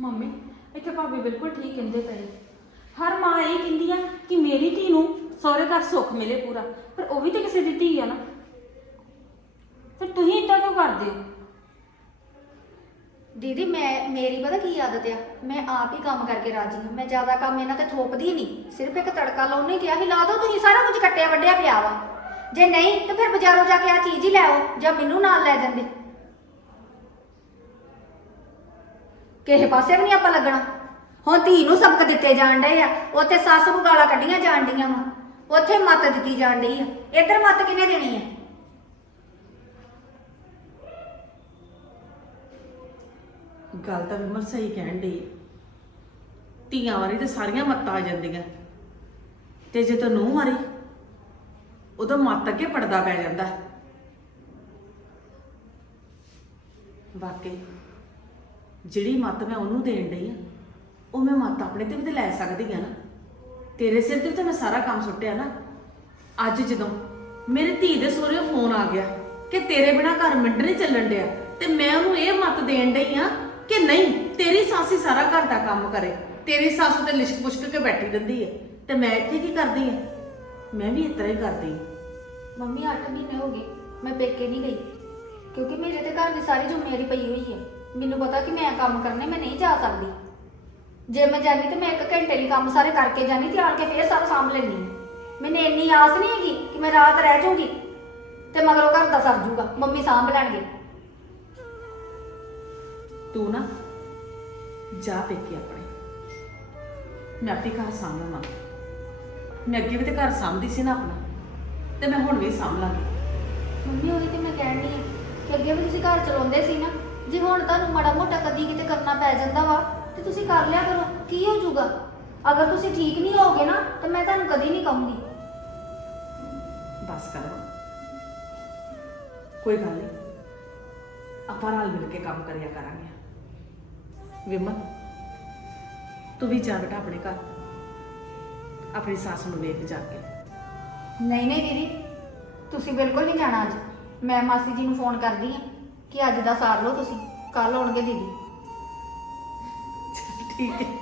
ਮੰਮੀ, ਇੱਥੇ ਭਾਬੀ ਬਿਲਕੁਲ ਠੀਕ ਕਹਿੰਦੇ ਪਏ। ਹਰ ਮਾਂ ਇਹ ਕਹਿੰਦੀ ਆ ਕਿ ਮੇਰੀ ਧੀ ਨੂੰ ਸਹੁਰੇ ਘਰ ਸੁੱਖ ਮਿਲੇ ਪੂਰਾ। ਪਰ ਉਹ ਵੀ ਤੇ ਕਿਸੇ ਦੀ ਧੀ ਆ ਨਾ। ਫਿਰ ਤੁਸੀਂ ਇਦਾਂ ਕਿਉਂ ਕਰਦੇ ਹੋ? ਦੀਦੀ, ਮੈਂ, ਮੇਰੀ ਪਤਾ ਕੀ ਆਦਤ ਆ? ਮੈਂ ਆਪ ਹੀ ਕੰਮ ਕਰਕੇ ਰਾਜੀ ਹਾਂ। ਮੈਂ ਜ਼ਿਆਦਾ ਕੰਮ ਇਹਨਾਂ ਤੇ ਥੋਪਦੀ ਨਹੀਂ। ਸਿਰਫ ਇੱਕ ਤੜਕਾ ਲਾਉਣੇ ਕਿਹਾ ਸੀ, ਲਾ ਦਿਓ ਤੁਸੀਂ ਸਾਰਾ ਕੁਝ ਕੱਟਿਆ, ਵੱਢਿਆ ਪਿਆ ਵਾ। ਜੇ ਨਹੀਂ, ਤੇ ਫਿਰ ਬਾਜ਼ਾਰੋਂ ਜਾ ਕੇ ਆ ਚੀਜ਼ ਹੀ ਲੈ ਆਓ, ਜਾਂ ਮੈਨੂੰ ਨਾਲ ਲੈ ਜਾਂਦੇ। ਕਿਸੇ ਪਾਸੇ ਵੀ ਨਹੀਂ ਆਪਾਂ ਲੱਗਣਾ। ਹੁਣ ਧੀ ਨੂੰ ਸਬਕ ਦਿੱਤੇ ਜਾਣ ਡਏ ਆ। ਉੱਥੇ ਸੱਸ ਨੂੰ ਗਾਲਾਂ ਕੱਢੀਆਂ ਜਾਣ ਡੀਆਂ ਵਾ। ਉੱਥੇ ਮੱਤ ਦਿੱਤੀ ਜਾਣ ਡਈ ਆ। ਇੱਧਰ ਮੱਤ ਕਿਹਨੇ ਦੇਣੀ ਆ? ਗੱਲ ਤਾਂ ਵਿਮਲ ਸਹੀ ਕਹਿਣ ਦੀ ਧੀਆਂ ਵਾਰੀ ਤੇ ਸਾਰੀਆਂ ਮੱਤਾਂ ਆ ਜਾਂਦੀਆਂ। ਤੇ ਜੇ ਤੈਨੂੰ ਮਾਰੀ ਉਦੋਂ ਮੱਤ ਅੱਗੇ ਪੜਦਾ ਪੈ ਜਾਂਦਾ। ਵਾਕਈ, ਜਿਹੜੀ ਮੱਤ ਮੈਂ ਉਹਨੂੰ ਦੇਣ ਡਈ ਆ, ਉਹ ਮੈਂ ਮੱਤ ਆਪਣੇ ਤੇ ਵੀ ਤੇ ਲੈ ਸਕਦੀ ਆ ਨਾ। ਤੇਰੇ ਸਿਰ ਤੇ ਤਾਂ ਮੈਂ ਸਾਰਾ ਕੰਮ ਸੁੱਟਿਆ ਨਾ। ਅੱਜ ਜਦੋਂ ਮੇਰੇ ਧੀ ਦੇ ਸਹੁਰੇ ਫੋਨ ਆ ਗਿਆ ਕਿ ਤੇਰੇ ਬਿਨਾ ਘਰ ਮਿੰਟ ਨਹੀਂ ਚੱਲਣ ਡਿਆ, ਤੇ ਮੈਂ ਉਹਨੂੰ ਇਹ ਮੱਤ ਦੇਣ ਡਈ ਆ ਕਿ ਨਹੀਂ, ਤੇਰੀ ਸੱਸ ਹੀ ਸਾਰਾ ਘਰ ਦਾ ਕੰਮ ਕਰੇ। ਤੇਰੀ ਸੱਸ ਤੇ ਲਿਸ਼ਕ ਪੁਸ਼ਕ ਕੇ ਬੈਠੀ ਰਹਿੰਦੀ ਹੈ। ਤੇ ਮੈਂ ਇੱਥੇ ਕੀ ਕਰਦੀ ਆ ਮੈਂ ਵੀ ਇਸ ਹੀ ਕਰਦੀ ਆ ਮੰਮੀ 8 ਮਹੀਨੇ ਹੋ ਗਏ। ਮੈਂ ਪੇਕੇ ਨਹੀਂ ਗਈ। ਕਿਉਂਕਿ ਮੇਰੇ ਤੇ ਘਰ ਦੀ ਸਾਰੀ ਜ਼ਿੰਮੇਵਾਰੀ ਪਈ ਹੋਈ ਹੈ। ਮੈਨੂੰ ਪਤਾ ਕਿ ਮੈਂ ਕੰਮ ਕਰਨੇ, ਮੈਂ ਨਹੀਂ ਜਾ ਸਕਦੀ। ਜੇ ਮੈਂ ਜਾਣੀ ਤੇ ਮੈਂ ਇੱਕ ਘੰਟੇ ਲਈ ਕੰਮ ਸਾਰੇ ਕਰਕੇ ਜਾਣੀ ਤੇ ਆਣ ਕੇ ਫੇਰ ਸਾਰਾ ਸਾਂਭ ਲੈਣੀ ਮੈਨੂੰ ਇੰਨੀ ਆਸ ਨਹੀਂ ਹੈਗੀ ਕਿ ਮੈਂ ਰਾਤ ਰਹਿ ਜਾਊਂਗੀ ਤੇ ਮਗਰੋਂ ਘਰ ਦਾ ਸਰ ਜੂਗਾ। ਮੰਮੀ ਸਾਂਭ ਲੈਣਗੇ। ਤੂੰ ਨਾ ਜਾ ਪੇਕੇ ਆਪਣੇ। ਮੈਂ ਆਪੇ ਘਰ ਸਾਂਭ ਲਵਾਂ ਮੈਂ ਅੱਗੇ ਵੀ ਤੇ ਘਰ ਸਾਂਭਦੀ ਸੀ ਨਾ ਆਪਣਾ। ਤੇ ਮੈਂ ਹੁਣ ਵੀ ਸਾਂਭ ਲਾਂਗੀ ਮੰਮੀ ਉਹੀ ਤੇ ਮੈਂ ਕਹਿਣ ਆ ਕਿ ਅੱਗੇ ਵੀ ਤੁਸੀਂ ਘਰ ਚਲਾਉਂਦੇ ਸੀ ਨਾ ਜੇ ਹੁਣ ਤੁਹਾਨੂੰ ਮਾੜਾ ਮੋਟਾ ਕਦੀ ਕਿਤੇ ਕਰਨਾ ਪੈ ਜਾਂਦਾ ਵਾ ਤੇ ਤੁਸੀਂ ਕਰ ਲਿਆ ਕਰੋ ਕੀ ਹੋ ਜਾਊਗਾ? ਅਗਰ ਤੁਸੀਂ ਠੀਕ ਨਹੀਂ ਹੋਗੇ ਨਾ ਤਾਂ ਮੈਂ ਤੁਹਾਨੂੰ ਕਦੀ ਨਹੀਂ ਕਹੂੰਗੀ। ਬਸ ਕਰ। ਕੋਈ ਗੱਲ ਨਹੀਂ। ਆਪਾਂ ਨਾਲ ਮਿਲ ਕੇ ਕੰਮ ਕਰਿਆ ਕਰਾਂਗੇ। ਵਿਮਲ ਤੂੰ ਵੀ ਜਾ ਬੇਟਾ ਆਪਣੇ ਘਰ। ਆਪਣੀ ਸੱਸ ਨੂੰ ਵੇਖ ਜਾ ਕੇ। ਨਹੀਂ ਨਹੀਂ ਦੀਦੀ ਤੁਸੀਂ ਬਿਲਕੁਲ ਨਹੀਂ ਜਾਣਾ ਅੱਜ। ਮੈਂ ਮਾਸੀ ਜੀ ਨੂੰ ਫੋਨ ਕਰਦੀ ਆ ਕਿ ਅੱਜ ਦਾ ਸਾਰ ਲਓ ਤੁਸੀਂ। ਕੱਲ ਆਉਣਗੇ ਦੀਦੀ। ਠੀਕ ਹੈ।